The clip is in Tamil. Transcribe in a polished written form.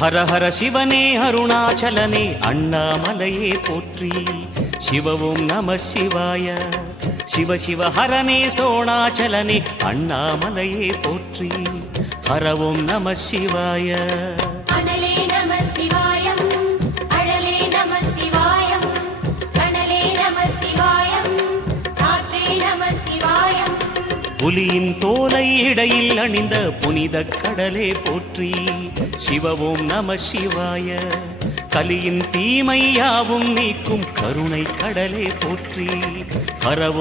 ஹர ஹர சிவனே அருணாச்சலனே அண்ணாமலையே போற்றி. சிவவும் நம சிவாய. சிவ சிவ ஹரனே சோணாச்சலனே அண்ணாமலையே போற்றி. ஹரவும் நம சிவாய. அனலே நம சிவாயம், அழலே நம சிவாயம், கனலே நம சிவாயம், காற்றே நம சிவாயம். புலியின் தோலை இடையில் அணிந்த புனித கடலே போற்றி. சிவவும் நம சிவாய. கலியின் தீமையாவும் நீக்கும் கருணை கடலே போற்றி. ஹரவும்